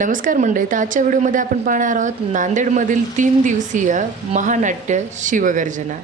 नमस्कार मंडळी तर आजच्या व्हिडिओमध्ये आपण पाहणार आहोत नांदेडमधील तीन दिवसीय महानाट्य शिवगर्जना.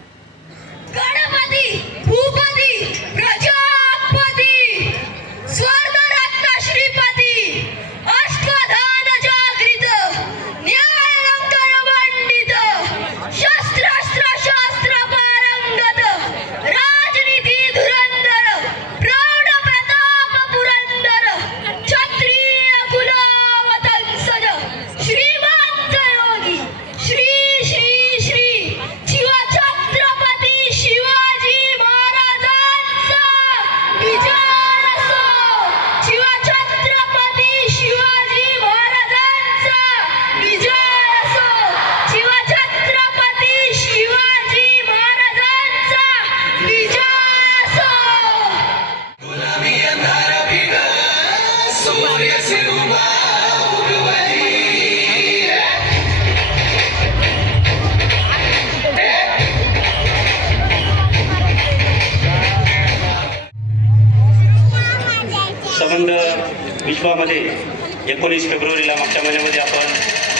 विश्वामध्ये एकोणीस फेब्रुवारीला मागच्या महिन्यामध्ये आपण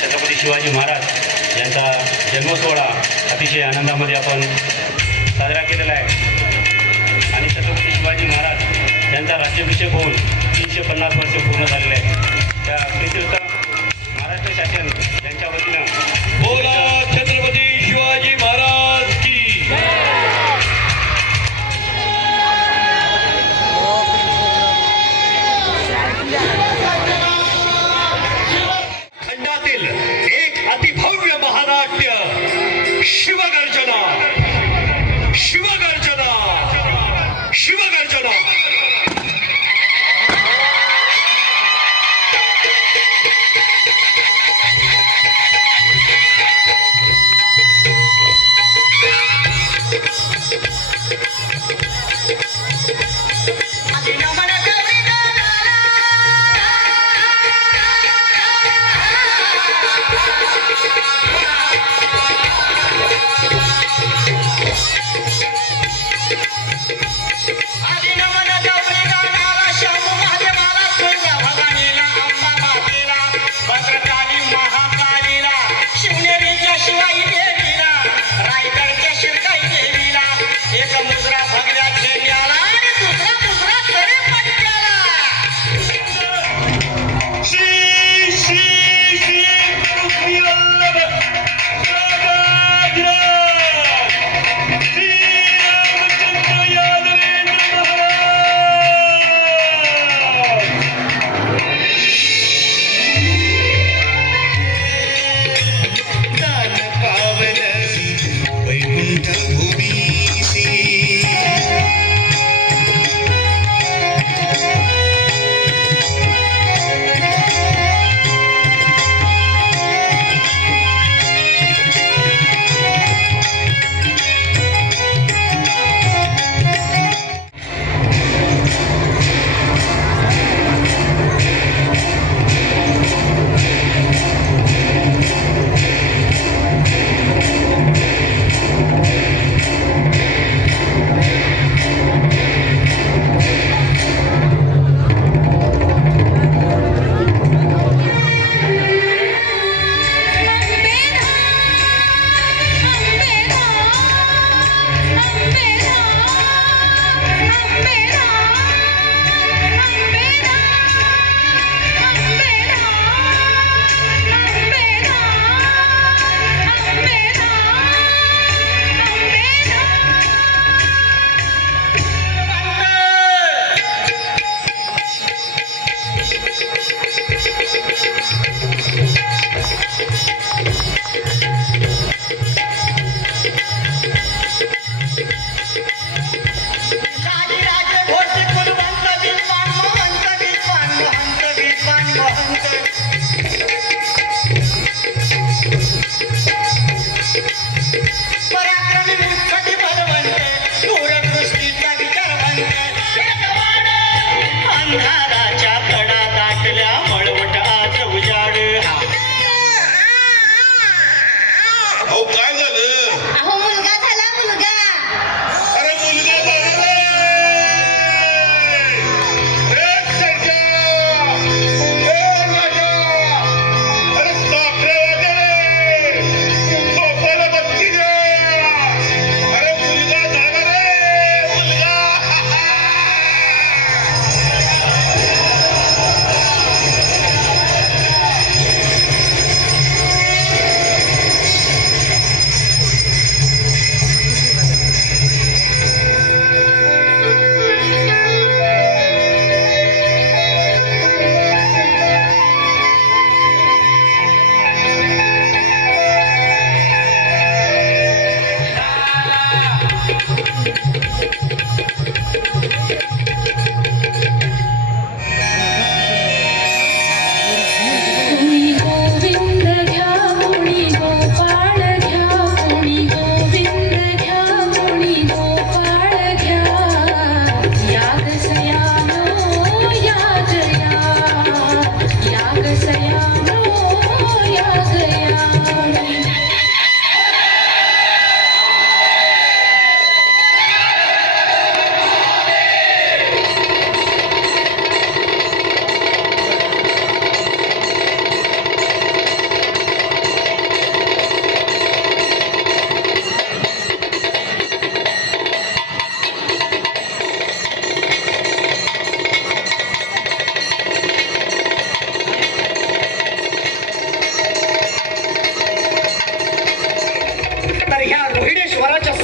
छत्रपती शिवाजी महाराज यांचा जन्मसोहळा अतिशय आनंदामध्ये आपण साजरा केलेला आहे. आणि छत्रपती शिवाजी महाराज यांचा राज्याभिषेक होऊन तीनशे पन्नास वर्ष पूर्ण झालेले आहे. त्या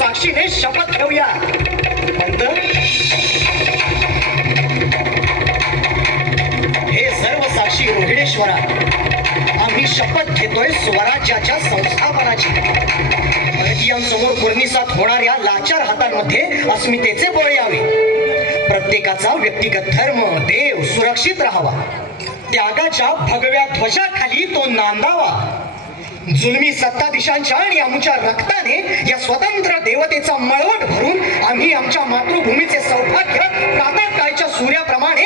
साक्षीने शपथ ठेवूया नंतर हे सर्व साक्षी रोहिणेश्वरा. आम्ही शपथ घेतोय स्वराज्याच्या संस्थापनाची. भारतीयांसमोर कुर्निसात होणाऱ्या लाचार हातांमध्ये अस्मितेचे बळ यावे. प्रत्येकाचा व्यक्तिगत धर्म देव सुरक्षित राहावा. त्यागाच्या भगव्या ध्वजाखाली तो नांदावा. जुलमी सत्ताधीशांच्या आणि आमच्या रक्ताने या स्वतंत्र देवतेचा मळवट भरून आम्ही आमच्या मातृभूमीचे सौभाग्य प्रातःकाळच्या सूर्याप्रमाणे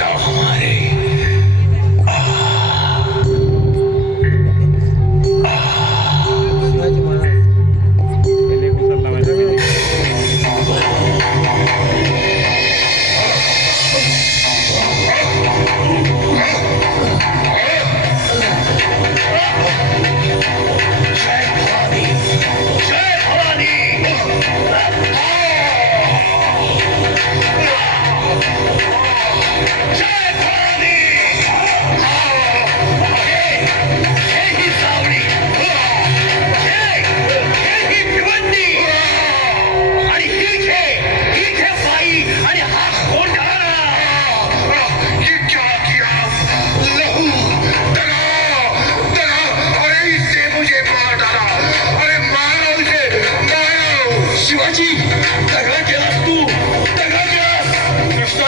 show.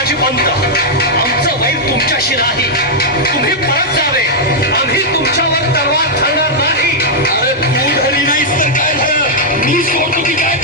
दरवाजी पंत आमचं वैर तुमच्याशी नाही तुम्ही परत जावे. आम्ही तुमच्यावर तलवार ठरणार नाही. अरे तू धरी नाही तर काय झालं? मी सोडतो की काय